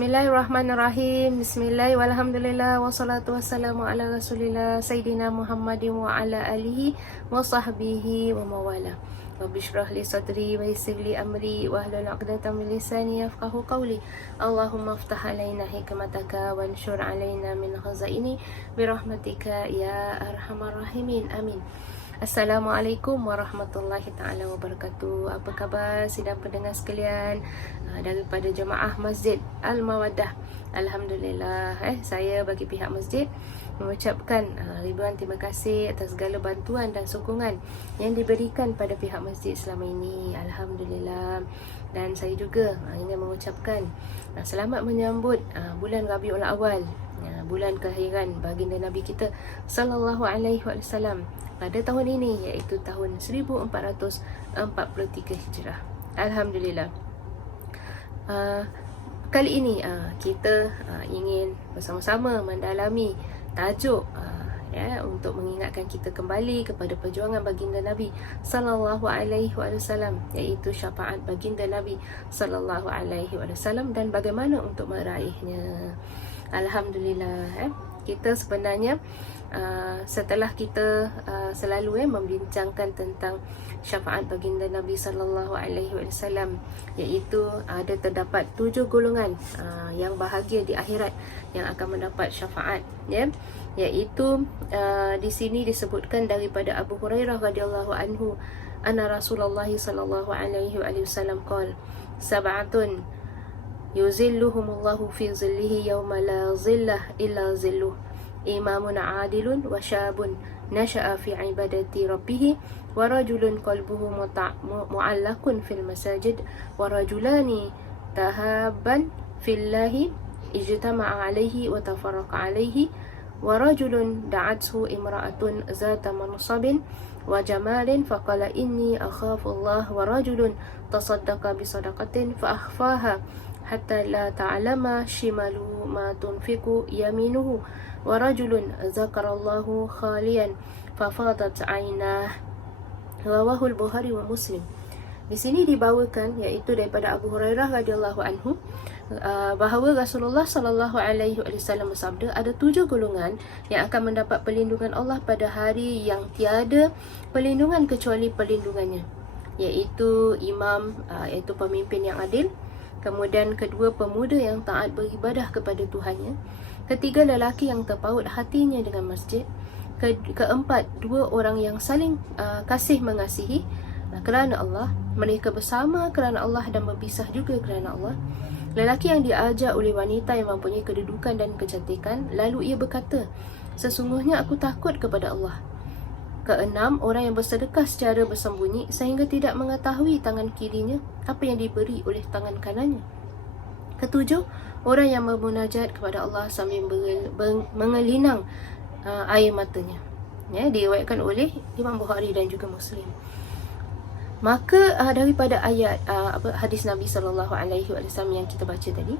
Bismillahirrahmanirrahim. Bismillah walhamdulillah wassalatu wassalamu ala rasulillah Sayyidina Muhammadin wa ala alihi wa sahbihi wa mawala. Rabbi shrah li sadri wa yassir li amri wa hlul 'uqdatam min lisani yafqahu qawli. Allahumma iftah alaina hikmataka wa anshur alaina min khazaini bi rahmatika ya arhamar rahimin. Amin. Assalamualaikum warahmatullahi ta'ala wabarakatuh. Apa khabar sidang pendengar sekalian daripada jemaah Masjid Al-Mawaddah. Alhamdulillah, saya bagi pihak masjid mengucapkan ribuan terima kasih atas segala bantuan dan sokongan yang diberikan pada pihak masjid selama ini. Alhamdulillah. Dan saya juga ingin mengucapkan selamat menyambut bulan Rabiul Awal, bulan kelahiran baginda Nabi kita sallallahu alaihi wasallam pada tahun ini, iaitu tahun 1443 Hijrah. Alhamdulillah. Kali ini kita ingin bersama-sama mendalami tajuk untuk mengingatkan kita kembali kepada perjuangan baginda Nabi sallallahu alaihi wasallam, iaitu syafaat baginda Nabi sallallahu alaihi wasallam dan bagaimana untuk meraihnya. Alhamdulillah. Kita sebenarnya setelah kita selalu membincangkan tentang syafaat baginda Nabi sallallahu alaihi wasallam, iaitu terdapat 7 golongan yang bahagia di akhirat yang akan mendapat syafaat, iaitu di sini disebutkan daripada Abu Hurairah radhiyallahu anhu, anna Rasulullah sallallahu alaihi wasallam qala sab'atun yuzilluhumullahu fi zillihi yawma la zillah illa zilluh, imamun adilun wa syabun nasha'a fi ibadati rabbih wa rajulun qalbuhu mu'allakun fil masajid wa rajulani tahabban fillahi ijtama'a alaihi wa tafarraqa alaihi wa rajulun da'athu imra'atun zata mansabin wa jamalin faqala inni akhafu Allah wa rajulun tasaddaqa bi sadaqatin fa akhfaha hatta la ta'lama shimalu ma tunfiqu yaminuhu wa rajulun zakarallahu khalian fafadat 'ainah. Rawahu al-Bukhari wa Muslim. Di sini dibawakan, iaitu daripada Abu Hurairah radhiyallahu anhu, bahawa Rasulullah sallallahu alaihi wasallam bersabda, ada 7 golongan yang akan mendapat perlindungan Allah pada hari yang tiada perlindungan kecuali perlindungannya, iaitu imam, iaitu pemimpin yang adil. Kemudian kedua, pemuda yang taat beribadah kepada Tuhannya. Ketiga, lelaki yang terpaut hatinya dengan masjid. Keempat, 2 orang yang saling kasih mengasihi kerana Allah. Mereka bersama kerana Allah dan berpisah juga kerana Allah. Lelaki yang diajar oleh wanita yang mempunyai kedudukan dan kecantikan, lalu ia berkata, sesungguhnya aku takut kepada Allah. Keenam, orang yang bersedekah secara bersembunyi sehingga tidak mengetahui tangan kirinya apa yang diberi oleh tangan kanannya. Ketujuh, orang yang bermunajat kepada Allah sambil mengelinang air matanya. Diriwayatkan oleh Imam Bukhari dan juga Muslim. Maka daripada ayat hadis Nabi sallallahu alaihi wasallam yang kita baca tadi,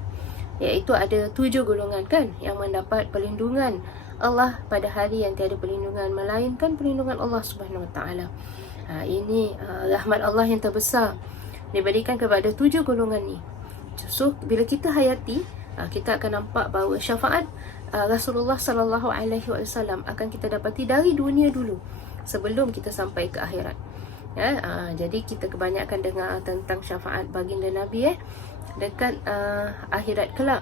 iaitu ada 7 golongan kan yang mendapat perlindungan Allah pada hari yang tiada perlindungan melainkan perlindungan Allah Subhanahu Wa Taala. Ini rahmat Allah yang terbesar diberikan kepada 7 golongan ni. So bila kita hayati, kita akan nampak bahawa syafaat Rasulullah sallallahu alaihi wasallam akan kita dapati dari dunia dulu sebelum kita sampai ke akhirat. Jadi kita kebanyakan dengar tentang syafaat baginda Nabi dekat akhirat kelak,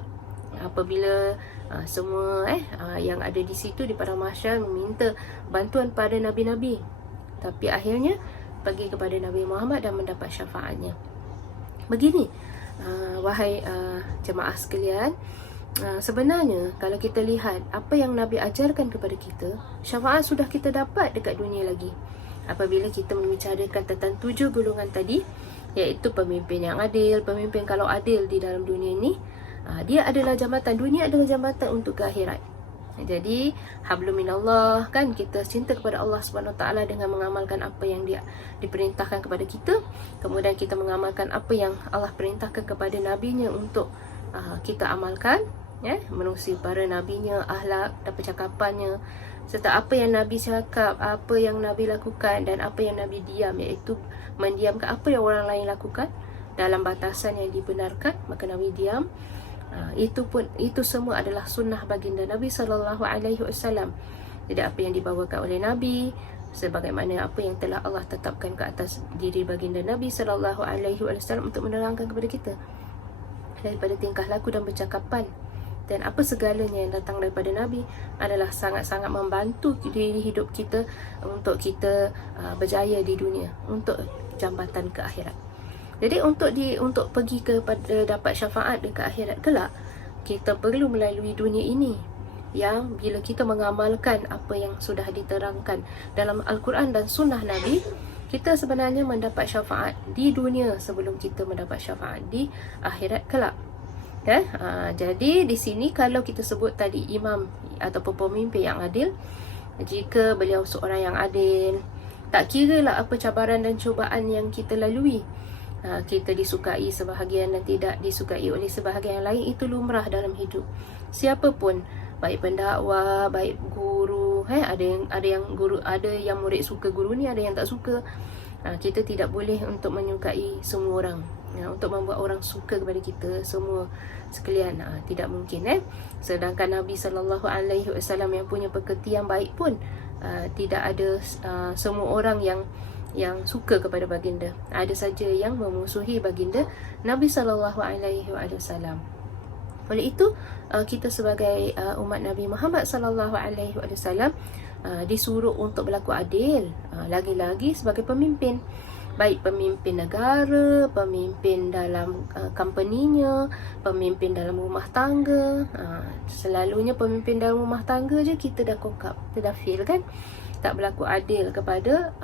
apabila semua yang ada di situ di padang mahsyar meminta bantuan pada nabi-nabi, tapi akhirnya pergi kepada Nabi Muhammad dan mendapat syafaatnya. Begini, wahai jemaah sekalian, sebenarnya kalau kita lihat apa yang Nabi ajarkan kepada kita, syafaat sudah kita dapat dekat dunia lagi. Apabila kita membicarakan tentang 7 golongan tadi, iaitu pemimpin yang adil. Pemimpin kalau adil di dalam dunia ini, dia adalah jambatan, dunia adalah jambatan untuk ke akhirat. Jadi hablum minallah, kan, kita cinta kepada Allah Subhanahu Wa Taala dengan mengamalkan apa yang dia diperintahkan kepada kita. Kemudian kita mengamalkan apa yang Allah perintahkan kepada nabinya untuk kita amalkan, menerusi para nabinya, akhlak dan percakapannya, serta apa yang Nabi cakap, apa yang Nabi lakukan dan apa yang Nabi diam, iaitu mendiamkan apa yang orang lain lakukan dalam batasan yang dibenarkan, maka Nabi diam. Itu semua adalah sunnah baginda Nabi sallallahu alaihi wasallam. Jadi apa yang dibawakan oleh Nabi, sebagaimana apa yang telah Allah tetapkan ke atas diri baginda Nabi sallallahu alaihi wasallam untuk menerangkan kepada kita daripada tingkah laku dan percakapan, dan apa segalanya yang datang daripada Nabi adalah sangat-sangat membantu diri hidup kita untuk kita berjaya di dunia, untuk jambatan ke akhirat. Jadi untuk pergi kepada dapat syafaat dekat akhirat kelak, kita perlu melalui dunia ini, yang bila kita mengamalkan apa yang sudah diterangkan dalam Al-Quran dan Sunnah Nabi, kita sebenarnya mendapat syafaat di dunia sebelum kita mendapat syafaat di akhirat kelak. Jadi di sini kalau kita sebut tadi imam ataupun pemimpin yang adil, jika beliau seorang yang adil, tak kira lah apa cabaran dan cubaan yang kita lalui, kita disukai sebahagian dan tidak disukai oleh sebahagian yang lain, itu lumrah dalam hidup. Siapapun, baik pendakwa, baik guru, ada yang murid suka guru ni, ada yang tak suka. Kita tidak boleh untuk menyukai semua orang, untuk membuat orang suka kepada kita semua sekalian, tidak mungkin. Sedangkan Nabi SAW yang punya pekerti yang baik pun, tidak ada semua orang yang suka kepada baginda. Ada saja yang memusuhi baginda Nabi SAW. Oleh itu, kita sebagai umat Nabi Muhammad SAW disuruh untuk berlaku adil, lagi-lagi sebagai pemimpin, baik pemimpin negara, pemimpin dalam company-nya, pemimpin dalam rumah tangga. Selalunya pemimpin dalam rumah tangga je kita dah kokap, kita dah feel kan, tak berlaku adil kepada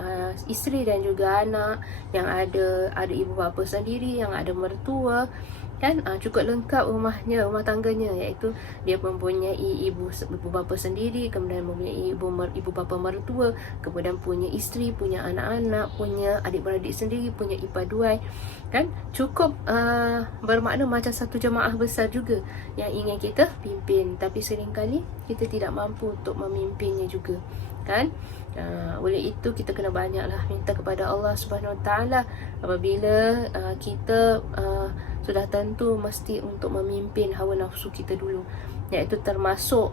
isteri dan juga anak, yang ada ibu bapa sendiri, yang ada mertua kan, cukup lengkap rumah tangganya, iaitu dia mempunyai ibu bapa sendiri, kemudian mempunyai ibu bapa mertua, kemudian punya isteri, punya anak-anak, punya adik-beradik sendiri, punya ipaduai kan, cukup bermakna macam satu jemaah besar juga yang ingin kita pimpin, tapi seringkali kita tidak mampu untuk memimpinnya juga kan. Oleh itu kita kena banyaklah minta kepada Allah Subhanahu Wa Taala apabila kita sudah tentu mesti untuk memimpin hawa nafsu kita dulu, iaitu termasuk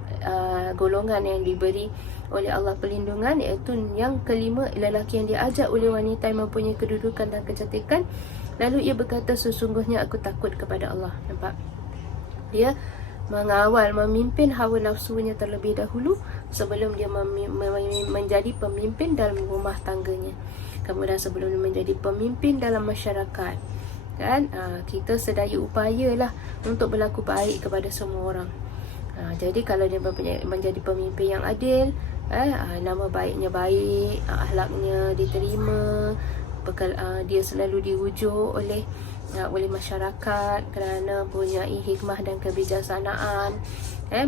golongan yang diberi oleh Allah perlindungan, iaitu yang kelima, lelaki yang diajak oleh wanita yang mempunyai kedudukan dan kecantikan, lalu ia berkata, sesungguhnya aku takut kepada Allah. Nampak? Dia mengawal, memimpin hawa nafsunya terlebih dahulu sebelum dia menjadi pemimpin dalam rumah tangganya, kemudian sebelum dia menjadi pemimpin dalam masyarakat kan. Kita sedaya upayalah untuk berlaku baik kepada semua orang. Jadi kalau dia menjadi pemimpin yang adil, nama baiknya baik, akhlaknya diterima, dia selalu dirujuk oleh masyarakat kerana mempunyai hikmah dan kebijaksanaan,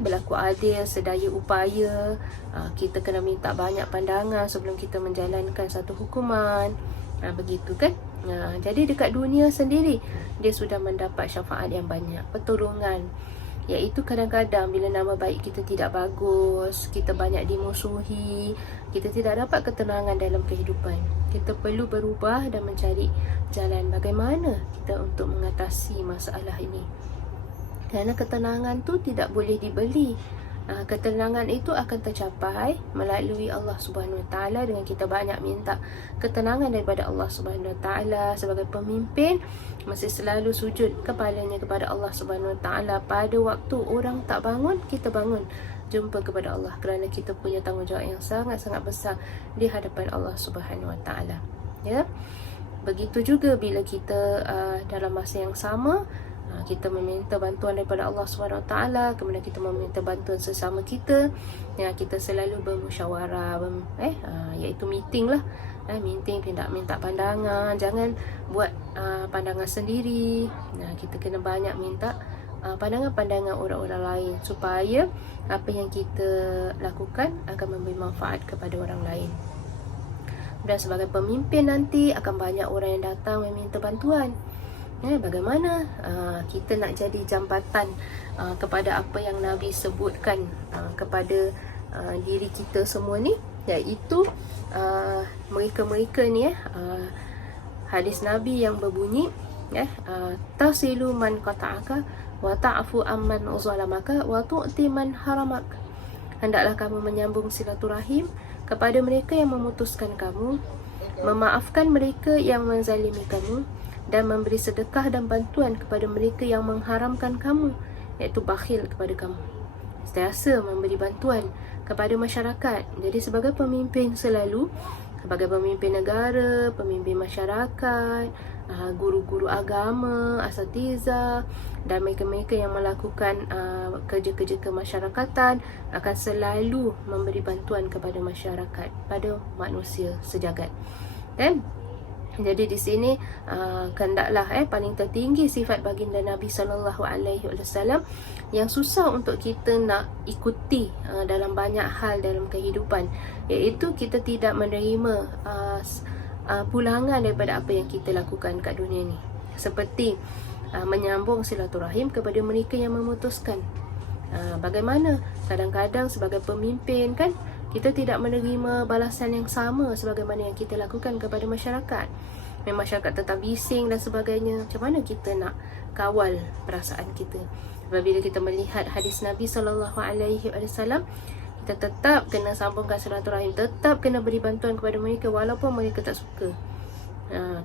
berlaku adil, sedaya upaya. Kita kena minta banyak pandangan sebelum kita menjalankan satu hukuman, begitu kan. Jadi dekat dunia sendiri dia sudah mendapat syafaat yang banyak, pertolongan, iaitu kadang-kadang bila nama baik kita tidak bagus, kita banyak dimusuhi, kita tidak dapat ketenangan dalam kehidupan. Kita perlu berubah dan mencari jalan bagaimana kita untuk mengatasi masalah ini, kerana ketenangan tu tidak boleh dibeli. Ketenangan itu akan tercapai melalui Allah Subhanahu Wa Taala dengan kita banyak minta ketenangan daripada Allah Subhanahu Wa Taala. Sebagai pemimpin mesti selalu sujud kepalanya kepada Allah Subhanahu Wa Taala. Pada waktu orang tak bangun, kita bangun jumpa kepada Allah, kerana kita punya tanggungjawab yang sangat-sangat besar di hadapan Allah Subhanahu Wa Taala. Ya. Begitu juga bila kita dalam masa yang sama kita meminta bantuan daripada Allah SWT, kemudian kita meminta bantuan sesama kita, kita selalu bermusyawarah, iaitu meeting lah. Meeting, minta pandangan, jangan buat pandangan sendiri. Kita kena banyak minta pandangan-pandangan orang-orang lain, supaya apa yang kita lakukan akan memberi manfaat kepada orang lain. Dan sebagai pemimpin nanti akan banyak orang yang datang meminta bantuan. Bagaimana kita nak jadi jambatan kepada apa yang Nabi sebutkan kepada diri kita semua ni, iaitu mereka-mereka ni hadis Nabi yang berbunyi, tasilu man qata'aka wa ta'fu amman zalamaka wa tu'ti man haramak. Hendaklah kamu menyambung silaturahim kepada mereka yang memutuskan kamu, memaafkan mereka yang menzalimi kamu, dan memberi sedekah dan bantuan kepada mereka yang mengharamkan kamu, iaitu bakhil kepada kamu. Sentiasa memberi bantuan kepada masyarakat. Jadi sebagai pemimpin selalu, sebagai pemimpin negara, pemimpin masyarakat, guru-guru agama, asatiza, dan mereka-mereka yang melakukan kerja-kerja kemasyarakatan akan selalu memberi bantuan kepada masyarakat, pada manusia sejagat. Kan? Jadi di sini hendaklah paling tertinggi sifat baginda Nabi SAW yang susah untuk kita nak ikuti dalam banyak hal dalam kehidupan, iaitu kita tidak menerima pulangan daripada apa yang kita lakukan kat dunia ni, seperti menyambung silaturahim kepada mereka yang memutuskan. Bagaimana kadang-kadang sebagai pemimpin kan, kita tidak menerima balasan yang sama sebagaimana yang kita lakukan kepada masyarakat. Masyarakat tetap bising dan sebagainya. Macam mana kita nak kawal perasaan kita? Apabila kita melihat hadis Nabi SAW, kita tetap kena sambungkan silaturahim, tetap kena beri bantuan kepada mereka walaupun mereka tak suka.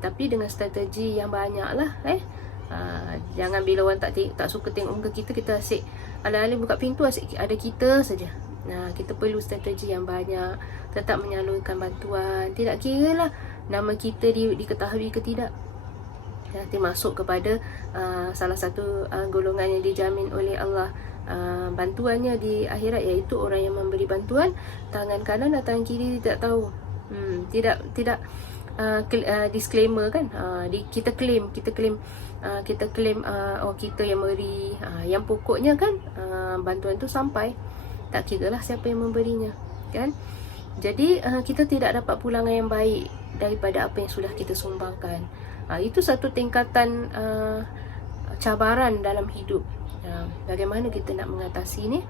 Tapi dengan strategi yang banyak lah. Jangan bila orang tak suka tengok muka kita, kita asyik alih-alih buka pintu asyik ada kita saja. Kita perlu strategi yang banyak, tetap menyalurkan bantuan, tidak kira lah nama kita diketahui ke tidak. Nanti masuk kepada salah satu golongan yang dijamin oleh Allah bantuannya di akhirat, iaitu orang yang memberi bantuan tangan kanan dan tangan kiri tidak tahu. Tidak disclaimer kan, kita claim oh kita yang beri, yang pokoknya kan bantuan tu sampai, tak kira lah siapa yang memberinya kan. Jadi kita tidak dapat pulangan yang baik daripada apa yang sudah kita sumbangkan. Itu satu tingkatan cabaran dalam hidup. Bagaimana kita nak mengatasi ni?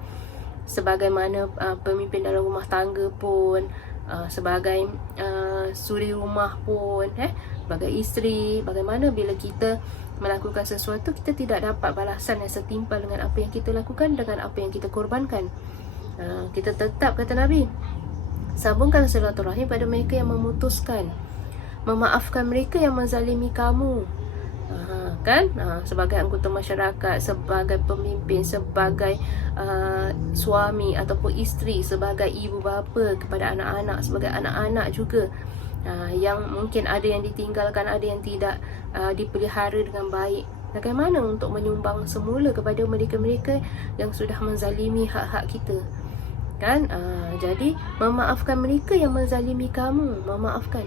Sebagaimana pemimpin dalam rumah tangga pun, sebagai suri rumah pun, sebagai isteri, bagaimana bila kita melakukan sesuatu, kita tidak dapat balasan yang setimpal dengan apa yang kita lakukan, dengan apa yang kita korbankan. Kita tetap, kata Nabi, sambungkan silaturahim pada mereka yang memutuskan, memaafkan mereka yang menzalimi kamu. Kan? Sebagai anggota masyarakat, sebagai pemimpin, sebagai suami ataupun isteri, sebagai ibu bapa kepada anak-anak, sebagai anak-anak juga, yang mungkin ada yang ditinggalkan, ada yang tidak dipelihara dengan baik. Bagaimana untuk menyumbang semula kepada mereka-mereka yang sudah menzalimi hak-hak kita? Kan? Jadi memaafkan mereka yang menzalimi kamu, memaafkan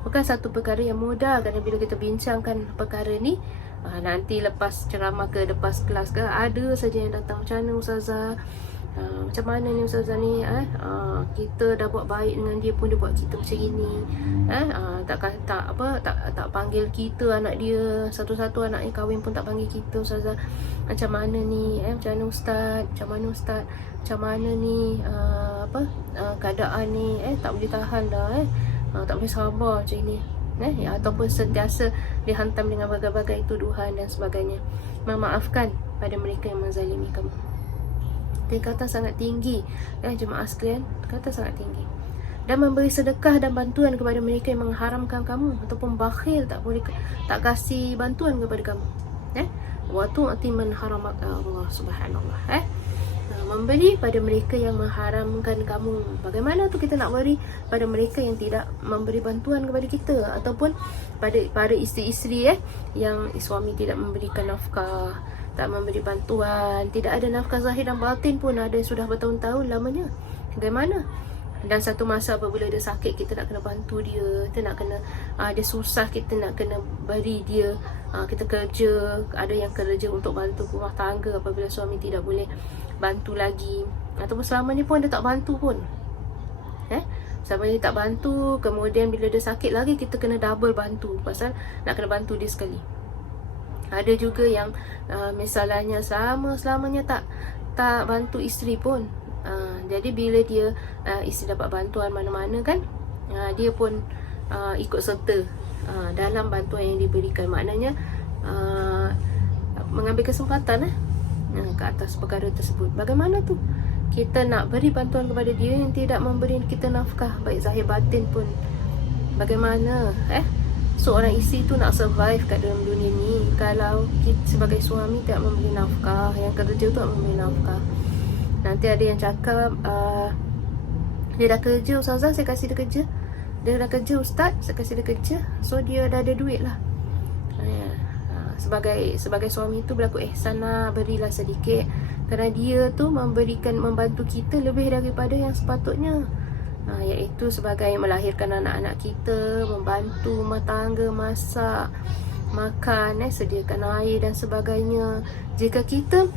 bukan satu perkara yang mudah. Kerana bila kita bincangkan perkara ni, nanti lepas ceramah ke, lepas kelas ke, ada saja yang datang, macam mana Ustazah, macam mana ni Ustazah ni, kita dah buat baik dengan dia pun dia buat kita macam ini, tak panggil kita anak dia, satu-satu anaknya kahwin pun tak panggil kita Ustazah, macam mana ni, macam mana Ustaz, macam mana ni, keadaan ni, tak boleh tahan dah, tak boleh sabar macam ni, ataupun sentiasa dihantam dengan berbagai-bagai tuduhan dan sebagainya. Memaafkan pada mereka yang menzalimi kamu. Tingkatan sangat tinggi, jemaah sekalian, tingkatan sangat tinggi. Dan memberi sedekah dan bantuan kepada mereka yang mengharamkan kamu, ataupun bakhil, tak kasih bantuan kepada kamu. Wa tu'ti man haramaka Allah subhanallah. Memberi pada mereka yang mengharamkan kamu. Bagaimana tu kita nak beri pada mereka yang tidak memberi bantuan kepada kita, ataupun pada isteri-isteri yang suami tidak memberikan nafkah, tak memberi bantuan, tidak ada nafkah zahir dan batin pun, ada yang sudah bertahun-tahun lamanya. Bagaimana? Dan satu masa apabila dia sakit, kita nak kena bantu dia, kita nak kena dia susah, kita nak kena beri dia. Kita kerja, ada yang kerja untuk bantu rumah tangga apabila suami tidak boleh bantu lagi, ataupun selama ni pun dia tak bantu pun, selama ni tak bantu, kemudian bila dia sakit lagi, kita kena double bantu, pasal nak kena bantu dia sekali. Ada juga yang misalnya selamanya tak bantu isteri pun. Jadi bila dia isteri dapat bantuan mana-mana kan, dia pun ikut serta dalam bantuan yang diberikan. Maknanya mengambil kesempatan ke atas perkara tersebut. Bagaimana tu kita nak beri bantuan kepada dia yang tidak memberi kita nafkah, baik zahir batin pun. Bagaimana seorang isteri tu nak survive kat dalam dunia ni kalau kita sebagai suami tak memberi nafkah, yang kerja tu tak memberi nafkah? Nanti ada yang cakap dia dah kerja, ustazah saya kasih dia kerja. Dia dah kerja, ustaz saya kasih dia kerja, so dia dah ada duit lah. Sebagai suami tu berlaku ihsan lah, berilah sedikit, kerana dia tu membantu kita lebih daripada yang sepatutnya. Iaitu sebagai melahirkan anak-anak kita, membantu rumah tangga, masak, makan, sediakan air dan sebagainya. Jika kita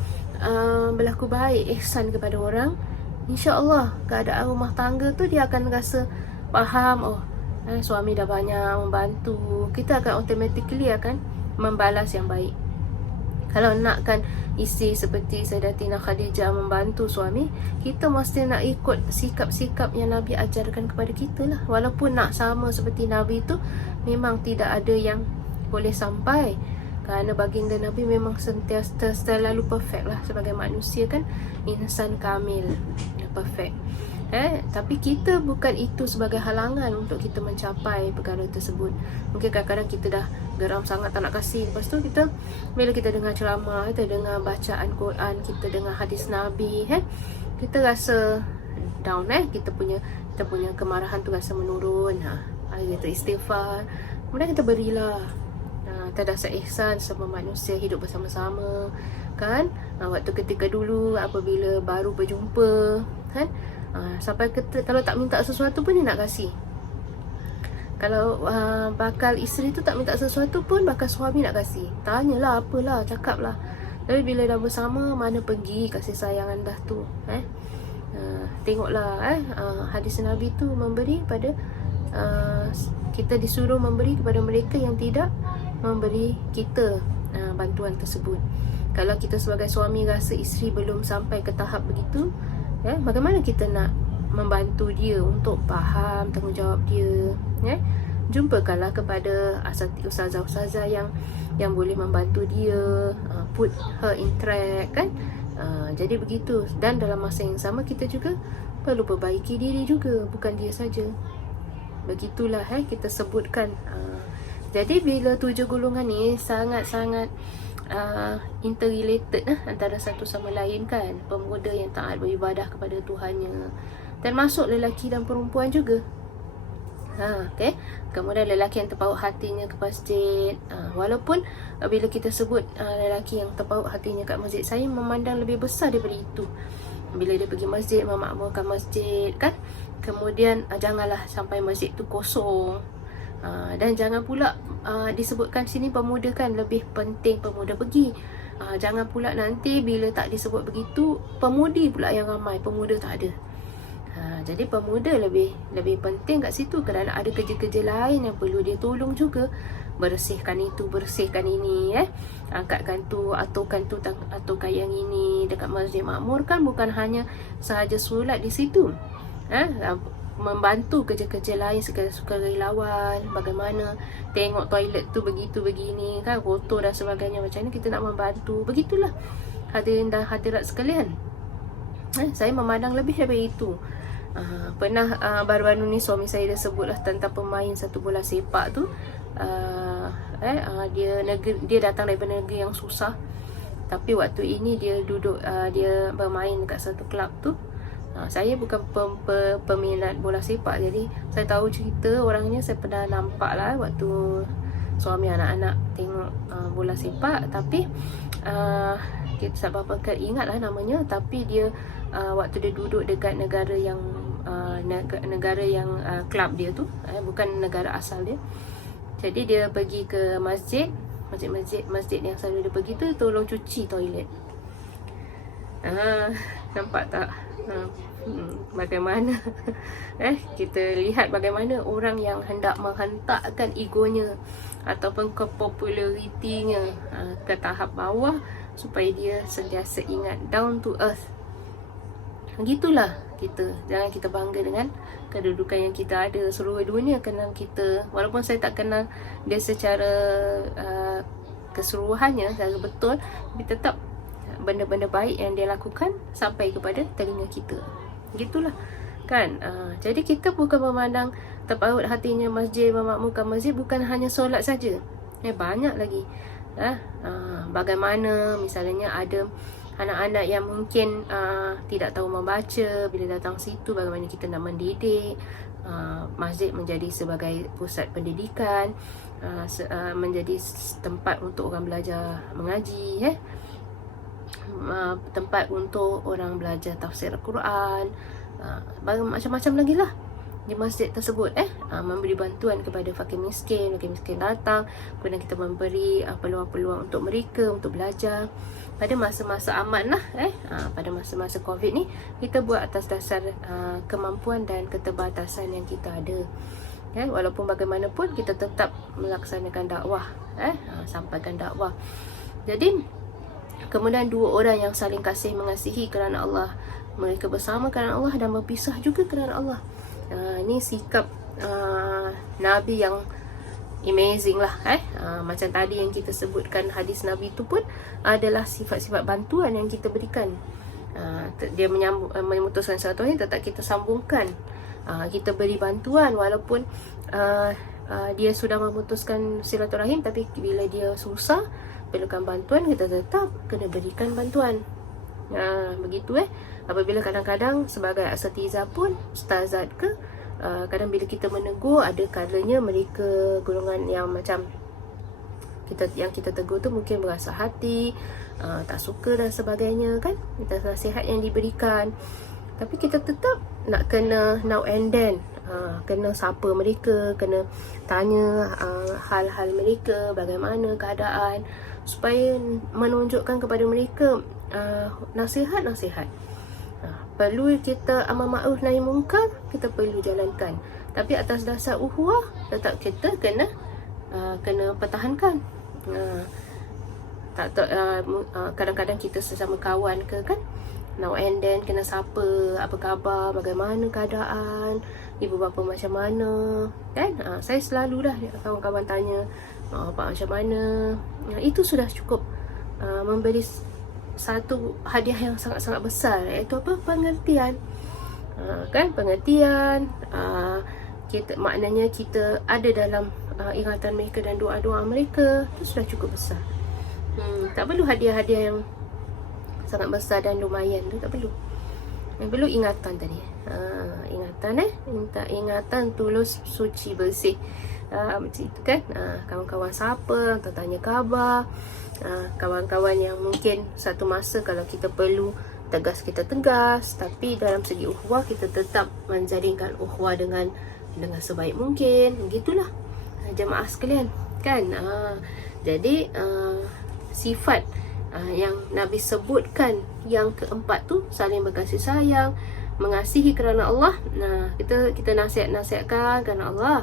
berlaku baik, ihsan kepada orang, insya-Allah keadaan rumah tangga tu dia akan rasa faham, suami dah banyak membantu, kita akan automatically akan membalas yang baik. Kalau nakkan isteri seperti Sayyidatina Khadijah membantu suami, kita mesti nak ikut sikap-sikap yang Nabi ajarkan kepada kita lah. Walaupun nak sama seperti Nabi tu, memang tidak ada yang boleh sampai, kerana baginda Nabi memang sentiasa selalu perfect lah. Sebagai manusia kan, insan kamil, perfect. Tapi kita bukan itu sebagai halangan untuk kita mencapai perkara tersebut. Mungkin kadang-kadang kita dah geram sangat tak nak kasih. Lepas tu kita, bila kita dengar ceramah, kita dengar bacaan Quran, kita dengar hadis Nabi, kita rasa down, kita punya kemarahan tu rasa menurun. Kita istighfar, kemudian kita berilah. Tadasa ihsan, semua manusia hidup bersama-sama kan. Waktu ketika dulu apabila baru berjumpa kan, sampai kalau tak minta sesuatu pun dia nak kasih. Kalau bakal isteri tu tak minta sesuatu pun bakal suami nak kasih. Tanyalah, apalah, cakaplah. Tapi bila dah bersama, mana pergi kasih sayang anda tu? Tengoklah hadis Nabi tu memberi pada kita disuruh memberi kepada mereka yang tidak memberi kita bantuan tersebut. Kalau kita sebagai suami rasa isteri belum sampai ke tahap begitu, bagaimana kita nak membantu dia untuk faham tanggungjawab dia? Jumpakanlah kepada ustazah-ustazah yang boleh membantu dia, put her in track kan. Jadi begitu. Dan dalam masa yang sama kita juga perlu perbaiki diri juga, bukan dia saja. Begitulah kita sebutkan. Jadi bila 7 golongan ni sangat-sangat interrelated antara satu sama lain kan. Pemuda yang taat beribadah kepada Tuhannya, termasuk lelaki dan perempuan juga. Kemudian lelaki yang terpaut hatinya ke masjid. Walaupun bila kita sebut lelaki yang terpaut hatinya kat masjid, saya memandang lebih besar daripada itu. Bila dia pergi masjid, memakmurkan masjid kan. Kemudian janganlah sampai masjid tu kosong. Dan jangan pula disebutkan sini pemuda kan, lebih penting pemuda pergi. Jangan pula nanti bila tak disebut begitu, pemudi pula yang ramai, pemuda tak ada. Jadi pemuda lebih penting kat situ, kerana ada kerja-kerja lain yang perlu dia tolong juga. Bersihkan itu, bersihkan ini, angkatkan tu, aturkan yang ini dekat masjid makmur kan. Bukan hanya sahaja solat di situ, membantu kerja-kerja lain, sukarelawan. Bagaimana tengok toilet tu begitu begini kan, kotor dan sebagainya, macam mana kita nak membantu. Begitulah hadirin dan hadirat sekalian, saya memandang lebih daripada itu. Pernah baru-baru ni suami saya dah sebutlah tentang pemain satu bola sepak tu. Dia datang daripada negeri yang susah, tapi waktu ini dia duduk, dia bermain dekat satu kelab tu. Saya bukan peminat bola sepak, jadi saya tahu cerita orangnya. Saya pernah nampak lah waktu suami anak-anak tengok bola sepak. Tapi kita tak berapa ingat lah namanya. Tapi dia waktu dia duduk dekat negara yang klub dia tu, bukan negara asal dia. Jadi dia pergi ke masjid yang selalu dia pergi tu, tolong cuci toilet. Nampak tak? Bagaimana kita lihat bagaimana orang yang hendak menghentakkan egonya ataupun kepopularitinya ke tahap bawah, supaya dia sentiasa ingat down to earth. Gitulah kita. Jangan kita bangga dengan kedudukan yang kita ada. Seluruh dunia kenal kita. Walaupun saya tak kenal dia secara keseluruhannya secara betul, tapi tetap benda-benda baik yang dia lakukan sampai kepada telinga kita. Gitulah kan. Jadi kita bukan memandang terpaut hatinya masjid, memakmurkan masjid bukan hanya solat saja. Banyak lagi. Bagaimana misalnya ada anak-anak yang mungkin tidak tahu membaca, bila datang situ bagaimana kita nak mendidik. Masjid menjadi sebagai pusat pendidikan, menjadi tempat untuk orang belajar mengaji, tempat untuk orang belajar tafsir Al-Quran, macam-macam lagi lah di masjid tersebut. Memberi bantuan kepada fakir miskin datang, kemudian kita memberi peluang-peluang untuk mereka untuk belajar. Pada masa-masa aman lah, pada masa-masa COVID ni, kita buat atas dasar kemampuan dan keterbatasan yang kita ada. Walaupun bagaimanapun kita tetap melaksanakan dakwah, sampaikan dakwah. Jadi kemudian dua orang yang saling kasih mengasihi kerana Allah, mereka bersama kerana Allah dan berpisah juga kerana Allah. Ini sikap Nabi yang amazing lah. Macam tadi yang kita sebutkan, hadis Nabi itu pun adalah sifat-sifat bantuan yang kita berikan. Dia memutuskan sesuatu ni, tetap kita sambungkan. Kita beri bantuan walaupun dia sudah memutuskan silaturahim, tapi bila dia susah perlukan bantuan, kita tetap kena berikan bantuan. Begitu. Apabila kadang-kadang sebagai asatiza pun, ustazat ke, kadang bila kita menegur, ada kalanya mereka golongan yang macam kita tegur tu mungkin berasa hati, tak suka dan sebagainya kan, nasihat yang diberikan. Tapi kita tetap nak kena now and then, kena sapa mereka, kena tanya hal-hal mereka, bagaimana keadaan, supaya menunjukkan kepada mereka nasihat-nasihat. Perlu kita amar ma'ruf nahi munkar, kita perlu jalankan. Tapi atas dasar ukhuwah, tetap kita kena pertahankan. Kadang-kadang kita sesama kawan ke kan, now and then kena sapa, apa khabar, bagaimana keadaan, ibu bapa macam mana kan. Saya selalu dah kawan-kawan tanya, mak bapak macam mana. Itu sudah cukup memberi satu hadiah yang sangat-sangat besar, iaitu apa? Pengertian. Kan, pengertian. Maknanya kita ada dalam ingatan mereka dan doa-doa mereka. Itu sudah cukup besar. Tak perlu hadiah-hadiah yang sangat besar dan lumayan tu, tak perlu. Yang perlu ingatan tadi. Ingatan minta ingatan tulus, suci, bersih. Macam itu kan. Kawan-kawan siapa, tanya khabar. Kawan-kawan yang mungkin satu masa kalau kita perlu tegas, kita tegas. Tapi dalam segi ukhuwah, kita tetap menjalinkan ukhuwah dengan sebaik mungkin. Begitulah jemaah sekalian kan. Jadi sifat yang Nabi sebutkan yang keempat tu, saling berkasih sayang, mengasihi kerana Allah. Kita nasihat-nasihatkan kerana Allah.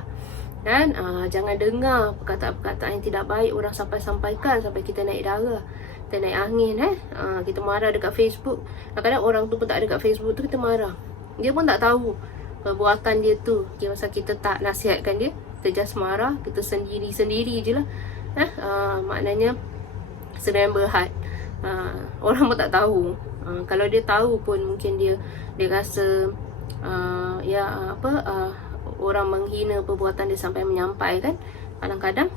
Dan jangan dengar perkataan-perkataan yang tidak baik orang sampaikan sampai kita naik darah, kita naik angin. Kita marah dekat Facebook. Kadang-kadang orang tu pun tak ada kat Facebook tu, kita marah. Dia pun tak tahu perbuatan dia tu. Masa kita tak nasihatkan dia, kita just marah, kita sendiri-sendiri je lah. Maknanya sedang berhad. Orang pun tak tahu. Kalau dia tahu pun mungkin dia rasa orang menghina perbuatan dia sampai menyampaikan. Kadang-kadang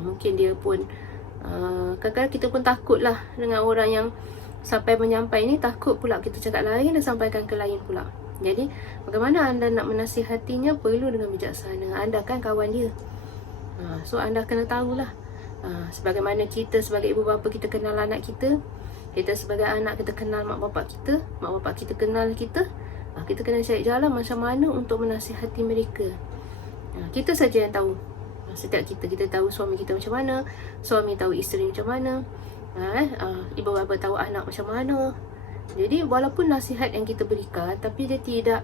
mungkin dia pun kadang-kadang kita pun takut lah dengan orang yang sampai menyampaikan ni. Takut pula kita cakap lain dan sampaikan ke lain pula. Jadi bagaimana anda nak menasihatinya, perlu dengan bijaksana. Anda kan kawan dia, so anda kena tahulah. Sebagaimana kita sebagai ibu bapa, kita kenal anak kita. Kita sebagai anak, kita kenal mak bapak kita. Mak bapak kita kenal kita. Kita kena cari jalan macam mana untuk menasihati mereka. Kita saja yang tahu. Setiap kita tahu suami kita macam mana, suami tahu isteri macam mana, ibu bapa tahu anak macam mana. Jadi walaupun nasihat yang kita berikan, tapi dia tidak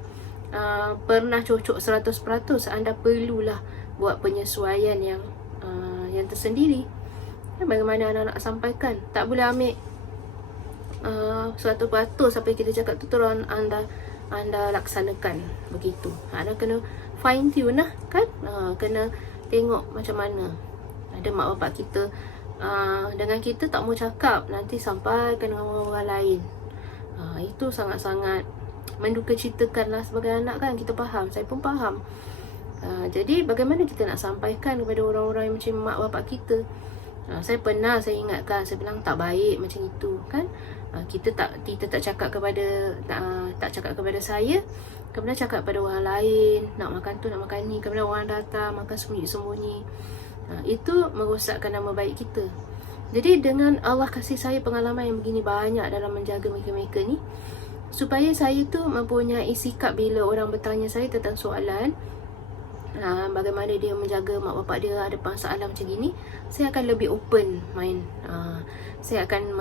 pernah cocok 100%. Anda perlulah buat penyesuaian yang tersendiri. Bagaimana anak-anak sampaikan, tak boleh ambil 100% sampai kita cakap tu terus anda laksanakan begitu. Anda kena fine tune lah kan. Kena tengok macam mana. Ada mak bapak kita dengan kita tak mau cakap, nanti sampaikan dengan orang lain. Itu sangat-sangat menduka citakan lah sebagai anak kan. Kita faham, saya pun faham. Jadi bagaimana kita nak sampaikan kepada orang-orang yang macam mak bapak kita? Saya ingatkan, saya bilang tak baik macam itu kan. Kita tak cakap kepada saya, kemudian cakap kepada orang lain, nak makan tu, nak makan ni, kemudian orang datang makan sembunyi-sembunyi. Itu merosakkan nama baik kita. Jadi dengan Allah kasih saya pengalaman yang begini banyak dalam menjaga mereka-mereka ni, supaya saya tu mempunyai sikap bila orang bertanya saya tentang soalan, bagaimana dia menjaga mak bapak dia ada masalah macam gini, saya akan lebih open mind. Saya akan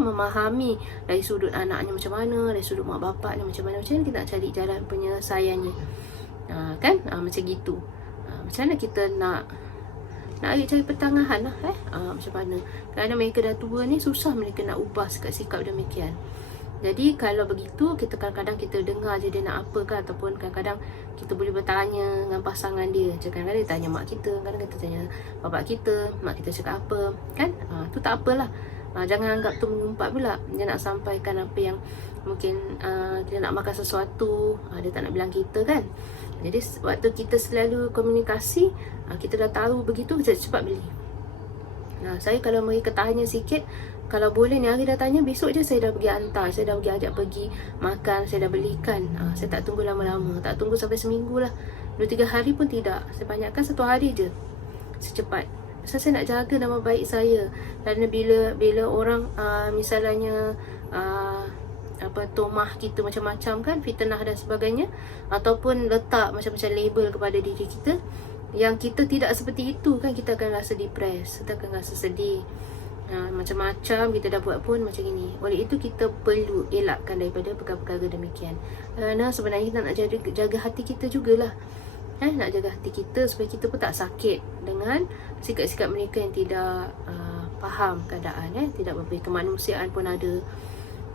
memahami dari sudut anaknya macam mana, dari sudut mak bapaknya macam mana kita nak cari jalan penyelesaiannya. Kan? Macam gitu. Macam mana kita nak cari pertengahan lah macam mana. Kerana mereka dah tua ni, susah mereka nak ubah sikap-sikap demikian. Jadi kalau begitu, kita kadang-kadang kita dengar je dia nak apa kan, ataupun kadang-kadang kita boleh bertanya dengan pasangan dia. Kadang-kadang dia tanya mak kita, kadang-kadang kita tanya bapak kita, mak kita cakap apa kan. Tu tak apalah. Jangan anggap tu mengumpat pula. Dia nak sampaikan apa yang mungkin dia nak makan sesuatu, dia tak nak bilang kita kan. Jadi waktu kita selalu komunikasi, kita dah tahu begitu, kita cepat beli. Saya kalau mereka tanya sikit, kalau boleh ni hari dah tanya, besok je saya dah pergi hantar, saya dah pergi ajak pergi makan, saya dah belikan. Saya tak tunggu lama-lama, tak tunggu sampai seminggu lah, 2-3 hari pun tidak. Saya banyakkan 1 hari je, secepat. So, saya nak jaga nama baik saya. Kerana bila orang misalnya tomah kita macam-macam kan, fitnah dan sebagainya, ataupun letak macam-macam label kepada diri kita yang kita tidak seperti itu kan, kita akan rasa depressed, kita akan rasa sedih. Macam-macam kita dah buat pun macam ini. Oleh itu kita perlu elakkan daripada perkara-perkara demikian. Sebenarnya kita nak jaga hati kita jugalah. Nak jaga hati kita supaya kita pun tak sakit dengan sikap-sikap mereka yang tidak faham keadaan, tidak berpikir kemanusiaan pun ada.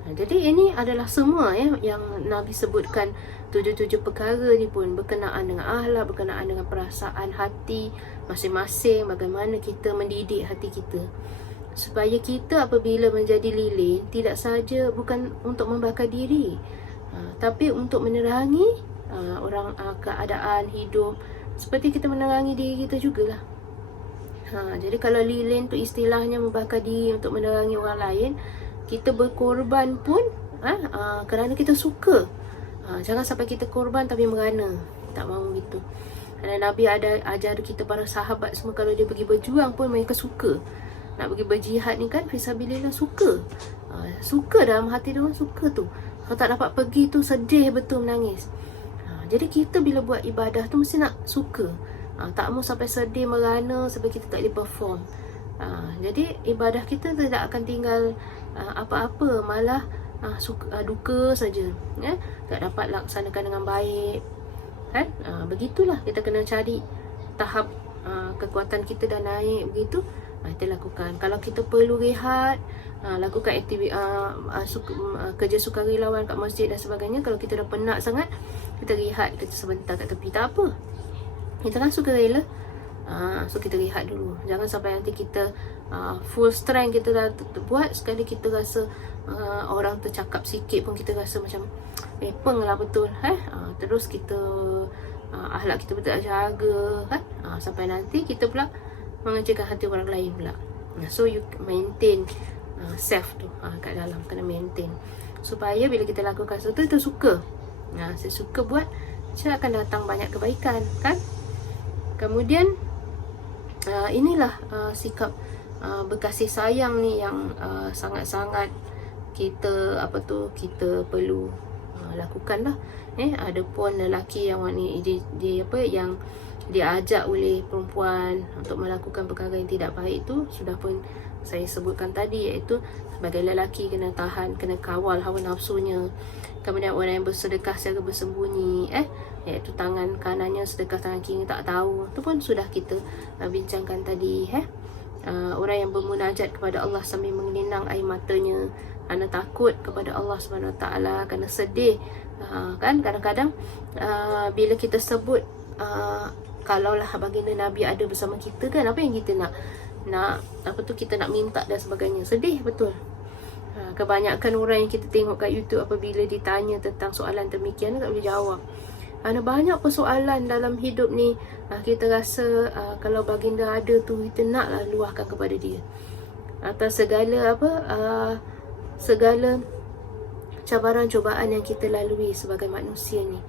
Jadi ini adalah semua yang Nabi sebutkan, 7 perkara ni pun berkenaan dengan akhlak, berkenaan dengan perasaan hati masing-masing, bagaimana kita mendidik hati kita supaya kita apabila menjadi lilin, tidak saja bukan untuk membakar diri, tapi untuk menerangi orang, keadaan hidup, seperti kita menerangi diri kita jugalah. Jadi kalau lilin tu istilahnya membakar diri untuk menerangi orang lain, kita berkorban pun kerana kita suka. Jangan sampai kita korban tapi merana, tak mahu gitu. Kerana Nabi ada ajar kita, para sahabat semua, kalau dia pergi berjuang pun mereka suka. Nak pergi berjihad ni kan, fisabilillah, suka. Suka dalam hati dia orang, suka tu. Kalau tak dapat pergi tu sedih betul, menangis. Jadi kita bila buat ibadah tu mesti nak suka. Tak mau sampai sedih, merana sampai kita tak boleh perform. Jadi ibadah kita tidak akan tinggal apa-apa, malah duka saja, tak dapat laksanakan dengan baik kan. Begitulah kita kena cari tahap kekuatan kita dah naik begitu, kita lakukan. Kalau kita perlu rehat, lakukan aktiviti kerja sukarelawan kat masjid dan sebagainya. Kalau kita dah penat sangat, kita rehat, kita sebentar kat tepi, tak apa, kita kan sukarela. So kita rehat dulu. Jangan sampai nanti kita full strength kita dah buat, sekali kita rasa orang tercakap sikit pun kita rasa macam peng lah betul. Terus kita akhlak kita betul jaga kan. Sampai nanti kita pula mengecewakan hati orang lain pula. So you maintain self tu kat dalam, kena maintain supaya bila kita lakukan sesuatu kita suka. Saya suka buat, saya akan datang banyak kebaikan kan. Kemudian inilah sikap berkasih sayang ni yang sangat-sangat kita kita perlu lakukan lah. Ada pun lelaki yang yang diajak oleh perempuan untuk melakukan perkara yang tidak baik tu, sudah pun saya sebutkan tadi, iaitu sebagai lelaki kena tahan, kena kawal hawa nafsunya. Kemudian orang yang bersedekah secara bersembunyi, iaitu tangan kanannya sedekah, tangan kiri tak tahu, tu pun sudah kita bincangkan tadi. Orang yang bermunajat kepada Allah sambil mengelinang air matanya kerana takut kepada Allah Subhanahu Wa Taala, kerana sedih. Kan kadang-kadang bila kita sebut kalaulah baginda Nabi ada bersama kita kan, apa yang kita nak kita nak minta dan sebagainya. Sedih betul. Kebanyakan orang yang kita tengok kat YouTube apabila ditanya tentang soalan demikian tak boleh jawab. Ada banyak persoalan dalam hidup ni, kita rasa kalau baginda ada tu, kita naklah luahkan kepada dia. Atas segala segala cabaran cubaan yang kita lalui sebagai manusia ni.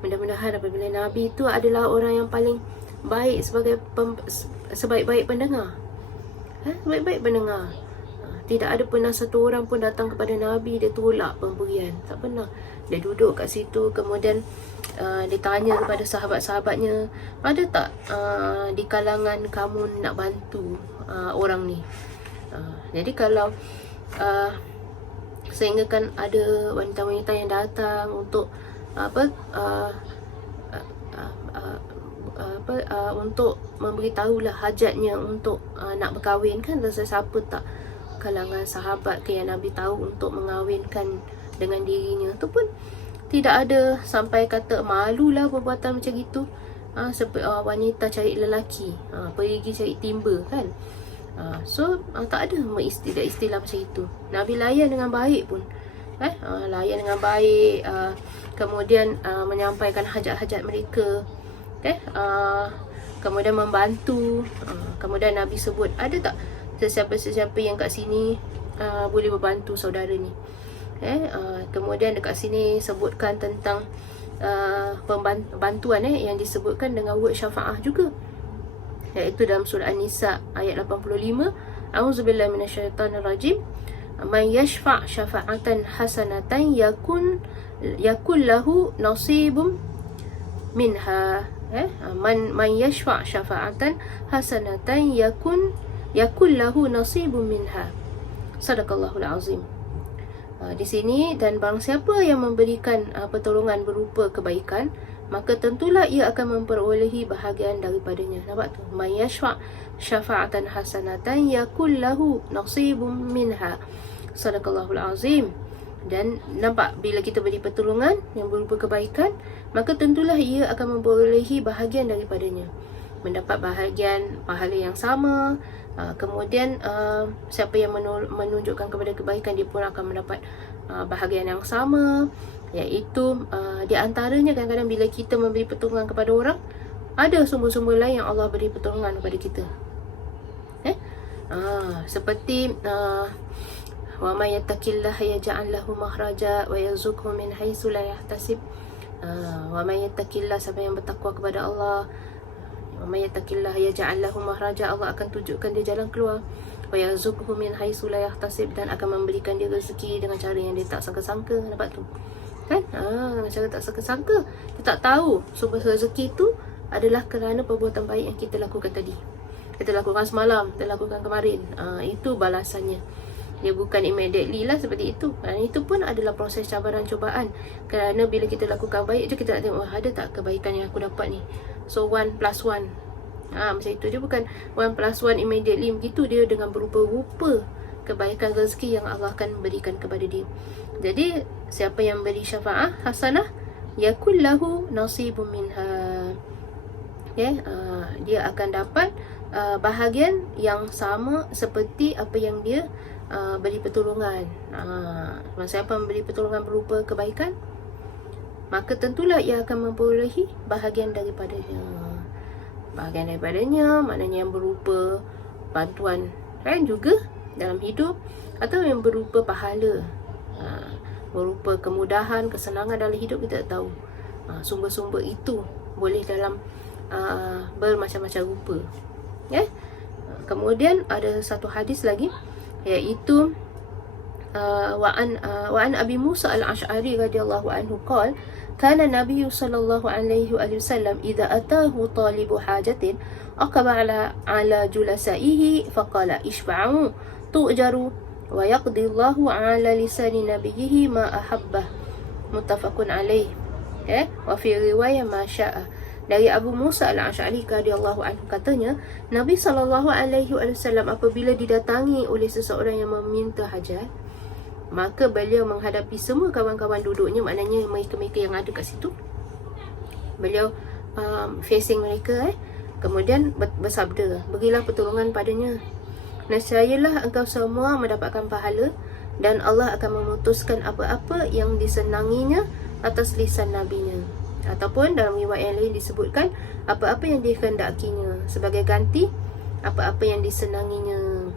Mudah-mudahan apabila Nabi itu adalah orang yang paling baik sebaik-baik pendengar. Sebaik-baik pendengar. Tidak ada pernah satu orang pun datang kepada Nabi dia tolak pemberian. Tak pernah. Dia duduk kat situ, kemudian dia tanya kepada sahabat-sahabatnya, ada tak di kalangan kamu nak bantu orang ni? Jadi kalau sehingga kan ada wanita-wanita yang datang untuk untuk memberitahulah hajatnya untuk nak berkahwin kan. Dan siapa tak kalangan sahabat ke yang Nabi tahu untuk mengahwinkan dengan dirinya. Tu pun tidak ada sampai kata malulah perbuatan macam itu. Seperti wanita cari lelaki, pergi cari timba kan. Tak ada istilah macam itu. Nabi layan dengan baik pun. Layan dengan baik, kemudian menyampaikan hajat-hajat mereka. Kemudian membantu. Kemudian Nabi sebut, ada tak sesiapa yang kat sini boleh membantu saudara ni. Kemudian dekat sini sebutkan tentang bantuan yang disebutkan dengan word syafa'ah juga, iaitu dalam surah An-Nisa ayat 85. A'udzubillahi minasyaitonirrajim. Man yashfa' syafa'atan hasanatan yakun lahu nasibum minha. Man yashfa' syafa'atan hasanatan yakun lahu nasibun minha. Sadaqallahul azim. Di sini, dan barang siapa yang memberikan pertolongan berupa kebaikan, maka tentulah ia akan memperolehi bahagian daripadanya. Nampak tu? Man yashfa' syafa'atan hasanatan yakul lahu nasibun minha. Sadaqallahul azim. Dan nampak, bila kita beri pertolongan yang berupa kebaikan, maka tentulah ia akan memperolehi bahagian daripadanya, mendapat bahagian pahala yang sama. Kemudian siapa yang menunjukkan kepada kebaikan, dia pun akan mendapat bahagian yang sama. Iaitu di antaranya kadang-kadang bila kita memberi pertolongan kepada orang, ada sumber-sumber lain yang Allah beri pertolongan kepada kita. Seperti wa may yattaqillaha yaj'al lahu makhraja wa yarzuqhu min haitsu la yahtasib. Wa may yattaqillaha, siapa yang bertakwa kepada Allah, wa may yattaqillaha yaj'al lahu makhraja, Allah akan tunjukkan dia jalan keluar. Wa yarzuqhu min haitsu la yahtasib, dan akan memberikan dia rezeki dengan cara yang dia tak sangka-sangka. Nampak tu? Kan? Dengan cara tak sangka-sangka. Dia tak tahu sumber rezeki itu adalah kerana perbuatan baik yang kita lakukan tadi. Kita lakukan semalam, kita lakukan kemarin. Itu balasannya. Dia bukan immediately lah seperti itu. Itu pun adalah proses cabaran cubaan. Kerana bila kita lakukan baik je, kita nak tengok ada tak kebaikan yang aku dapat ni. So 1 plus 1. Macam itu. Dia bukan 1 plus 1 immediately begitu. Dia dengan berupa-rupa kebaikan rezeki yang Allah akan berikan kepada dia. Jadi siapa yang beri syafa'ah hasanah, yakul lahu nasibun minha. Dia akan dapat bahagian yang sama seperti apa yang dia beri pertolongan. Siapa memberi pertolongan berupa kebaikan, maka tentulah ia akan memperolehi bahagian daripadanya. Bahagian daripadanya maknanya yang berupa bantuan juga dalam hidup, atau yang berupa pahala, berupa kemudahan, kesenangan dalam hidup. Kita tak tahu. Sumber-sumber itu boleh dalam bermacam-macam rupa. Kemudian ada satu hadis lagi, iaitu wa an Abi Musa al-Ash'ari radhiyallahu anhu qala kana Nabi sallallahu alaihi wasallam idza atahu talibu hajatin aqaba ala julasaihi faqala ishfa'u tu'jaru wa yaqdi Allahu ala lisani nabiyhi ma ahabbah. Muttafaqun alaih. Wa fi riwayah ma syaa. Dari Abu Musa al-Ash'ari radhiyallahu anhu katanya, Nabi SAW apabila didatangi oleh seseorang yang meminta hajat, maka beliau menghadapi semua kawan-kawan duduknya, maknanya mereka-mereka yang ada kat situ. Beliau facing mereka, kemudian bersabda, berilah pertolongan padanya Nescayalah engkau semua mendapatkan pahala, dan Allah akan memutuskan apa-apa yang disenanginya atas lisan nabinya. Ataupun dalam riwayat yang lain disebutkan apa-apa yang dikehendakinya sebagai ganti apa-apa yang disenanginya.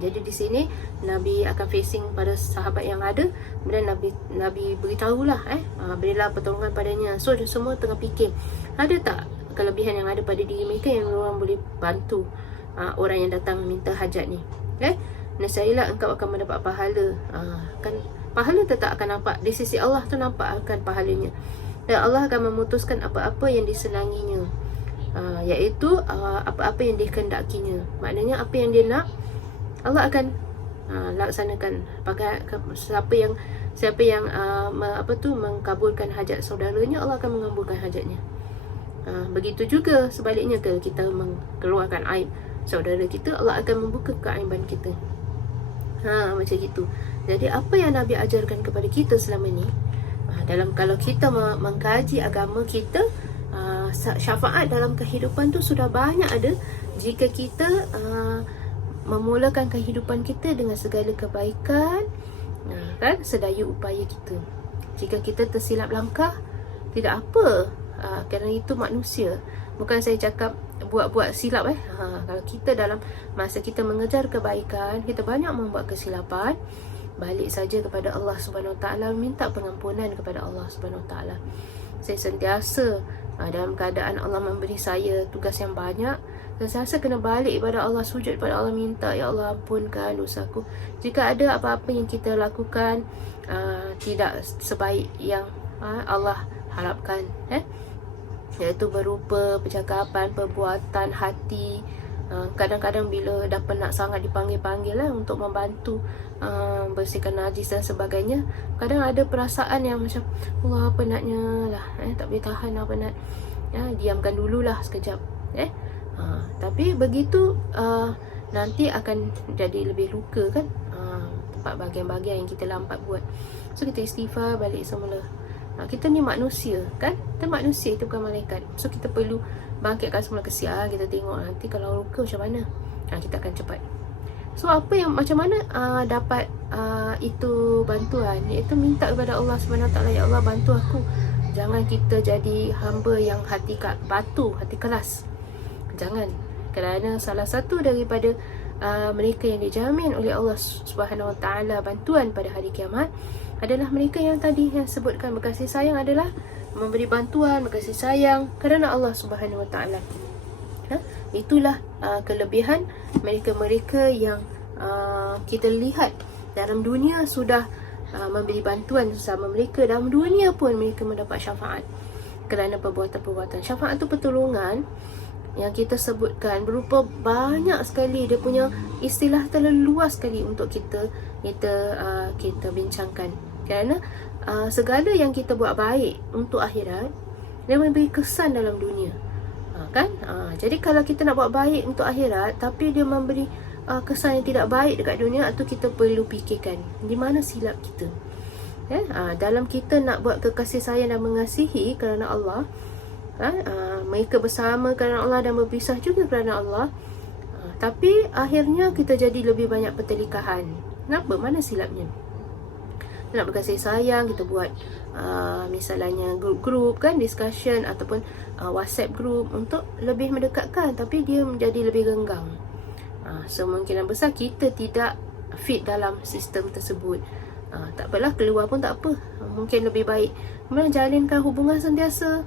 Jadi di sini Nabi akan facing pada sahabat yang ada, kemudian Nabi beritahulah berilah pertolongan padanya. So semua tengah fikir, ada tak kelebihan yang ada pada diri mereka yang orang boleh bantu orang yang datang minta hajat ni. Nescayalah engkau akan mendapat pahala. Kan pahala tetap akan nampak di sisi Allah tu, nampak akan pahalanya. Dan Allah akan memutuskan apa-apa yang disenanginya, iaitu apa-apa yang dikehendakinya. Maknanya apa yang dia nak, Allah akan laksanakan. Siapa yang mengkabulkan hajat saudaranya, Allah akan mengabulkan hajatnya. Begitu juga sebaliknya, kalau kita mengeluarkan aib saudara kita, Allah akan membuka keaiban kita. Macam gitu. Jadi apa yang Nabi ajarkan kepada kita selama ni, kalau kita mengkaji agama kita, syafaat dalam kehidupan tu sudah banyak ada jika kita memulakan kehidupan kita dengan segala kebaikan, kan, sedaya upaya kita. Jika kita tersilap langkah, tidak apa, kerana itu manusia. Bukan saya cakap buat silap. Kalau kita dalam masa kita mengejar kebaikan, kita banyak membuat kesilapan, balik saja kepada Allah Subhanahu Wa Taala, minta pengampunan kepada Allah Subhanahu Wa Taala. Saya sentiasa dalam keadaan Allah memberi saya tugas yang banyak, dan saya rasa kena balik kepada Allah, sujud kepada Allah, minta, ya Allah ampunkan dosaku. Jika ada apa-apa yang kita lakukan tidak sebaik yang Allah harapkan, iaitu berupa percakapan, perbuatan, hati. Kadang-kadang bila dah penat sangat dipanggil-panggil untuk membantu bersihkan najis dan sebagainya, kadang ada perasaan yang macam Allah penatnya lah, tak boleh tahan lah penat, diamkan dululah sekejap. Tapi begitu nanti akan jadi lebih luka, kan, tempat bahagian-bahagian yang kita lambat buat. So kita istighfar balik semula. Kita ni manusia, kan, kita manusia, kita bukan malaikat. So kita perlu bangkitkan semula kesian. Kita tengok nanti kalau luka macam mana, kita akan cepat. So apa yang macam mana dapat itu bantuan, iaitu minta kepada Allah SWT, ya Allah bantu aku. Jangan kita jadi hamba yang hati batu, hati keras. Jangan. Kerana salah satu daripada mereka yang dijamin oleh Allah Subhanahu Wa Taala bantuan pada hari kiamat adalah mereka yang tadi yang sebutkan berkasih sayang, adalah memberi bantuan, berkasih sayang kerana Allah Subhanahu Wa Taala. Itulah kelebihan mereka-mereka yang kita lihat dalam dunia sudah memberi bantuan sesama mereka. Dalam dunia pun mereka mendapat syafaat kerana perbuatan-perbuatan. Syafaat itu pertolongan yang kita sebutkan berupa banyak sekali. Dia punya istilah terlalu luas sekali untuk kita bincangkan. Kerana segala yang kita buat baik untuk akhirat, dia memberi kesan dalam dunia, kan? Jadi kalau kita nak buat baik untuk akhirat tapi dia memberi kesan yang tidak baik dekat dunia, itu kita perlu fikirkan di mana silap kita. Dalam kita nak buat kekasih sayang dan mengasihi kerana Allah, mereka bersama kerana Allah dan berpisah juga kerana Allah, tapi akhirnya kita jadi lebih banyak pertelikahan. Kenapa? Mana silapnya? Nak berkasih sayang, kita buat misalnya grup-grup, kan, discussion ataupun WhatsApp group untuk lebih mendekatkan, tapi dia menjadi lebih renggang. Kemungkinan besar kita tidak fit dalam sistem tersebut. Tak apalah, keluar pun tak apa, mungkin lebih baik kemudian jalinkan hubungan sentiasa.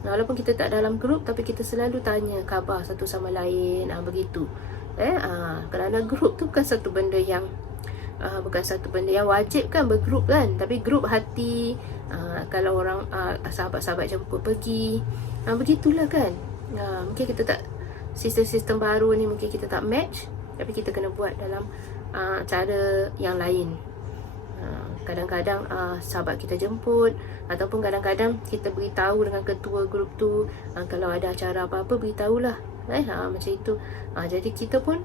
Walaupun kita tak dalam grup, tapi kita selalu tanya khabar satu sama lain, begitu. Kerana grup tu bukan satu benda yang wajib, kan, bergrup, kan, tapi grup hati. Kalau orang sahabat-sahabat jemput pergi, begitulah, kan. Mungkin kita tak, sistem-sistem baru ni mungkin kita tak match, tapi kita kena buat dalam cara yang lain. Kadang-kadang sahabat kita jemput, ataupun kadang-kadang kita beritahu dengan ketua grup tu, kalau ada acara apa-apa beritahulah, macam itu. Jadi kita pun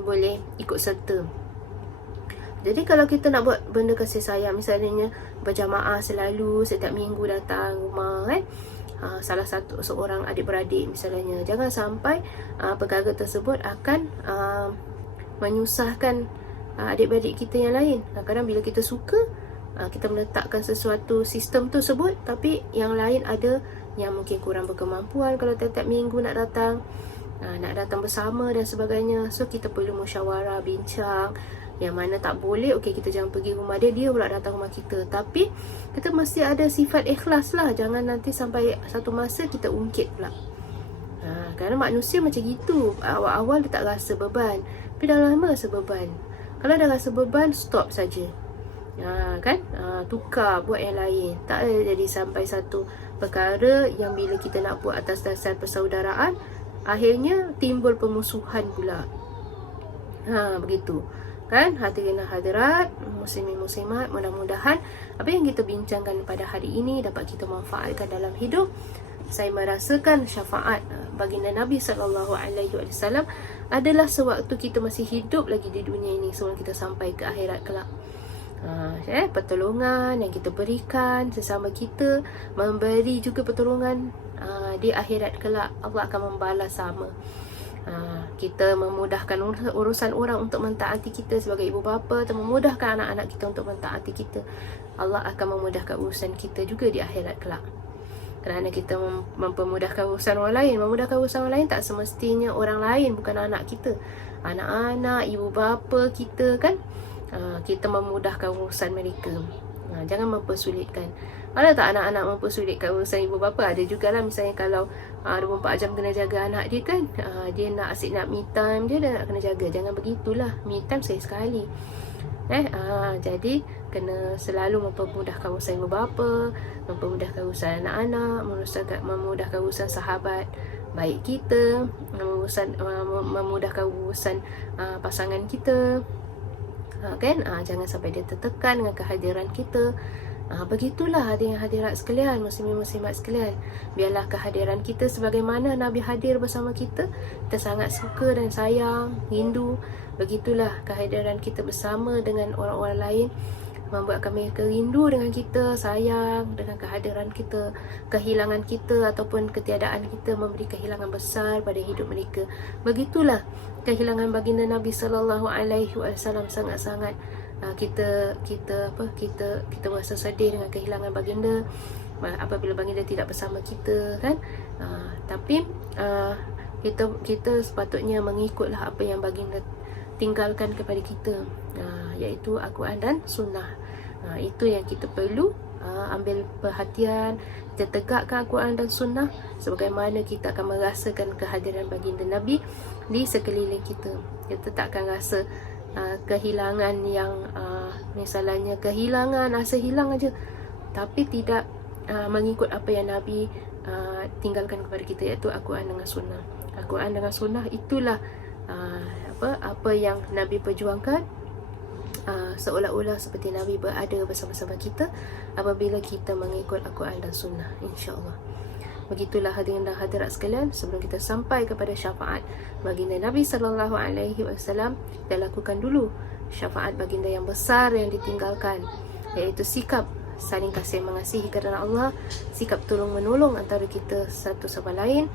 boleh ikut serta. Jadi kalau kita nak buat benda kasih sayang, misalnya berjamaah selalu setiap minggu datang rumah, kan, salah satu seorang adik-beradik misalnya, jangan sampai perkara tersebut akan menyusahkan adik-beradik kita yang lain. Kadang-kadang bila kita suka, kita meletakkan sesuatu sistem tersebut, tapi yang lain ada yang mungkin kurang berkemampuan kalau tiap-tiap minggu nak datang bersama dan sebagainya. So kita perlu musyawarah, bincang. Yang mana tak boleh, okey, kita jangan pergi rumah dia, dia pula datang rumah kita. Tapi kita mesti ada sifat ikhlas lah. Jangan nanti sampai satu masa kita ungkit pula. Kerana manusia macam gitu. Awal-awal dia tak rasa beban, tapi dah lama rasa beban. Kalau dah rasa beban, stop saja. Tukar, buat yang lain. Tak ada jadi sampai satu perkara yang bila kita nak buat atas dasar persaudaraan, akhirnya timbul permusuhan pula. Begitu. Hadirin hadirat, muslimin muslimat, mudah-mudahan apa yang kita bincangkan pada hari ini dapat kita manfaatkan dalam hidup. Saya merasakan syafaat baginda Nabi SAW adalah sewaktu kita masih hidup lagi di dunia ini sebelum kita sampai ke akhirat kelak. Pertolongan yang kita berikan sesama kita, memberi juga pertolongan di akhirat kelak, Allah akan membalas sama. Kita memudahkan urusan orang untuk mentaati kita sebagai ibu bapa, atau memudahkan anak-anak kita untuk mentaati kita, Allah akan memudahkan urusan kita juga di akhirat kelak. Kerana kita mempermudahkan urusan orang lain, memudahkan urusan orang lain tak semestinya orang lain, bukan anak kita, anak-anak, ibu bapa kita kan. Kita memudahkan urusan mereka, jangan mempersulitkan. Ada tak anak-anak mempersulitkan urusan ibu bapa? Ada jugalah. Misalnya kalau 24 jam kena jaga anak dia kan, dia nak asyik nak me time, dia dah nak kena jaga. Jangan begitulah, me time sekali. Jadi kena selalu mempermudahkan urusan ibu bapa, mempermudahkan urusan anak-anak, memudahkan urusan sahabat baik kita, memudahkan urusan pasangan kita. Jangan sampai dia tertekan dengan kehadiran kita. Begitulah hadirin hadirat sekalian, muslimin muslimat sekalian. Biarlah kehadiran kita sebagaimana Nabi hadir bersama kita, kita sangat suka dan sayang, rindu. Begitulah kehadiran kita bersama dengan orang-orang lain, membuatkan mereka rindu dengan kita, sayang dengan kehadiran kita. Kehilangan kita ataupun ketiadaan kita memberi kehilangan besar pada hidup mereka. Begitulah kehilangan baginda Nabi SAW sangat-sangat kita merasa sedih dengan kehilangan baginda apabila baginda tidak bersama kita kan. Tapi kita sepatutnya mengikutlah apa yang baginda tinggalkan kepada kita, iaitu Al-Quran dan Sunnah. Itu yang kita perlu ambil perhatian. Kita tegakkan Al-Quran dan Sunnah, sebagaimana kita akan merasakan kehadiran baginda Nabi di sekeliling kita. Kita tak akan rasa kehilangan yang misalnya kehilangan, rasa hilang aja, tapi tidak mengikut apa yang Nabi tinggalkan kepada kita, iaitu Al-Quran dengan Sunnah. Al-Quran dengan Sunnah itulah apa yang Nabi perjuangkan, seolah-olah seperti Nabi berada bersama-sama kita apabila kita mengikut Al-Quran dan Sunnah, insya-Allah. Begitulah hadirin dan hadirat sekalian, sebelum kita sampai kepada syafaat baginda Nabi SAW, kita lakukan dulu syafaat baginda yang besar yang ditinggalkan, iaitu sikap saling kasih mengasihi kerana Allah, sikap tolong menolong antara kita satu sama lain.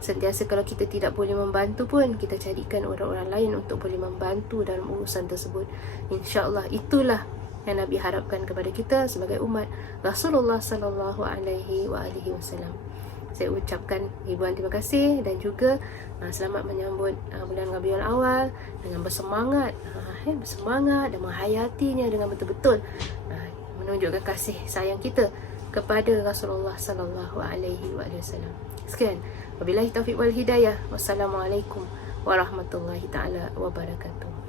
Sentiasa kalau kita tidak boleh membantu pun, kita carikan orang-orang lain untuk boleh membantu dalam urusan tersebut. InsyaAllah itulah yang Nabi harapkan kepada kita sebagai umat Rasulullah SAW. Saya ucapkan ribuan terima kasih dan juga selamat menyambut bulan Rabiul Awal dengan bersemangat, dan menghayatinya dengan betul-betul, menunjukkan kasih sayang kita kepada Rasulullah SAW. Sekian, wabillahi taufiq wal hidayah. Wassalamualaikum warahmatullahi taala wabarakatuh.